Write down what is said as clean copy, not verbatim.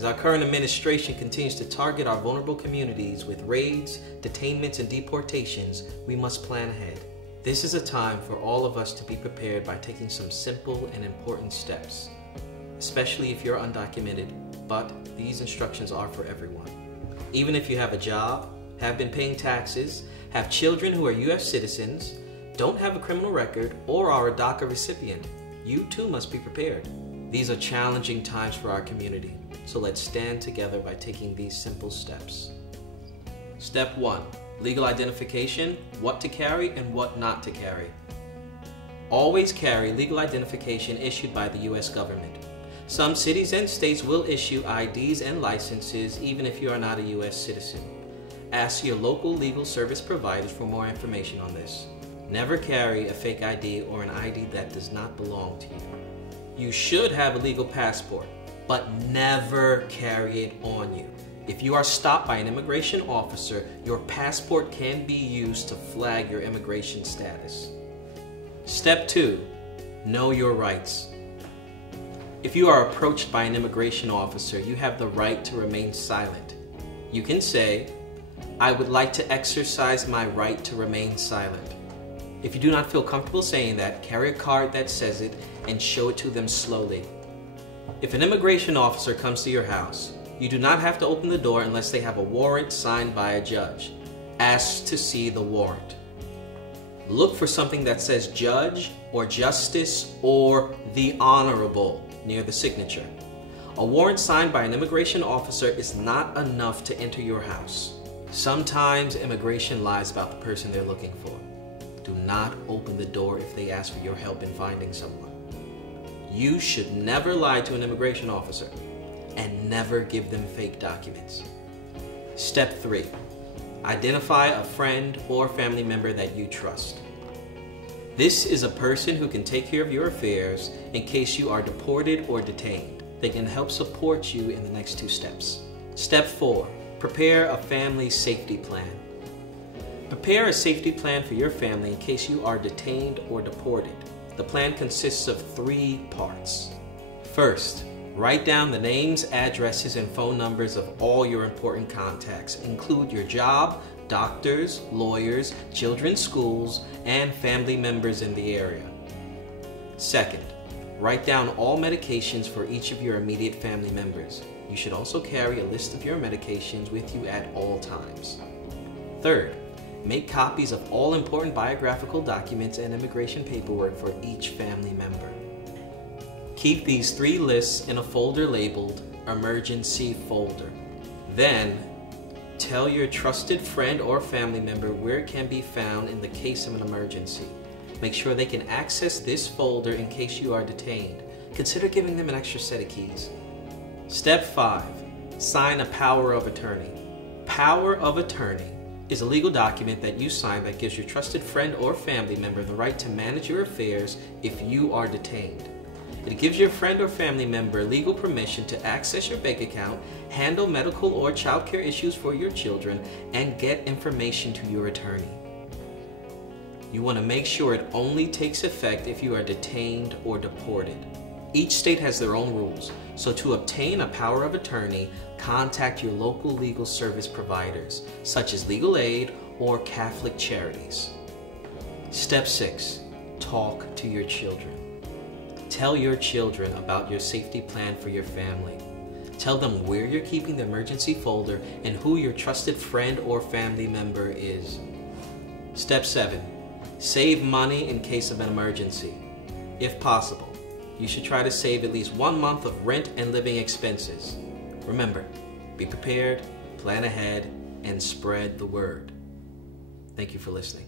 As our current administration continues to target our vulnerable communities with raids, detainments, and deportations, we must plan ahead. This is a time for all of us to be prepared by taking some simple and important steps, especially if you're undocumented, but these instructions are for everyone. Even if you have a job, have been paying taxes, have children who are U.S. citizens, don't have a criminal record, or are a DACA recipient, you too must be prepared. These are challenging times for our community, so let's stand together by taking these simple steps. Step 1. Legal identification, what to carry and what not to carry. Always carry legal identification issued by the U.S. government. Some cities and states will issue IDs and licenses even if you are not a U.S. citizen. Ask your local legal service providers for more information on this. Never carry a fake ID or an ID that does not belong to you. You should have a legal passport, but never carry it on you. If you are stopped by an immigration officer, your passport can be used to flag your immigration status. Step 2. Know your rights. If you are approached by an immigration officer, you have the right to remain silent. You can say, "I would like to exercise my right to remain silent." If you do not feel comfortable saying that, carry a card that says it and show it to them slowly. If an immigration officer comes to your house, you do not have to open the door unless they have a warrant signed by a judge. Ask to see the warrant. Look for something that says Judge or Justice or the Honorable near the signature. A warrant signed by an immigration officer is not enough to enter your house. Sometimes immigration lies about the person they're looking for. Do not open the door if they ask for your help in finding someone. You should never lie to an immigration officer and never give them fake documents. Step 3. Identify a friend or family member that you trust. This is a person who can take care of your affairs in case you are deported or detained. They can help support you in the next 2 steps. Step 4. Prepare a family safety plan. Prepare a safety plan for your family in case you are detained or deported. The plan consists of 3 parts. First, write down the names, addresses, and phone numbers of all your important contacts. Include your job, doctors, lawyers, children's schools, and family members in the area. Second, write down all medications for each of your immediate family members. You should also carry a list of your medications with you at all times. Third, make copies of all important biographical documents and immigration paperwork for each family member. Keep these 3 lists in a folder labeled Emergency Folder. Then, tell your trusted friend or family member where it can be found in the case of an emergency. Make sure they can access this folder in case you are detained. Consider giving them an extra set of keys. Step 5. Sign a power of attorney. Power of attorney is a legal document that you sign that gives your trusted friend or family member the right to manage your affairs if you are detained. It gives your friend or family member legal permission to access your bank account, handle medical or child care issues for your children, and get information to your attorney. You want to make sure it only takes effect if you are detained or deported. Each state has their own rules, so to obtain a power of attorney, contact your local legal service providers, such as legal aid or Catholic charities. Step 6. Talk to your children. Tell your children about your safety plan for your family. Tell them where you're keeping the emergency folder and who your trusted friend or family member is. Step 7. Save money in case of an emergency. If possible, you should try to save at least 1 month of rent and living expenses. Remember, be prepared, plan ahead, and spread the word. Thank you for listening.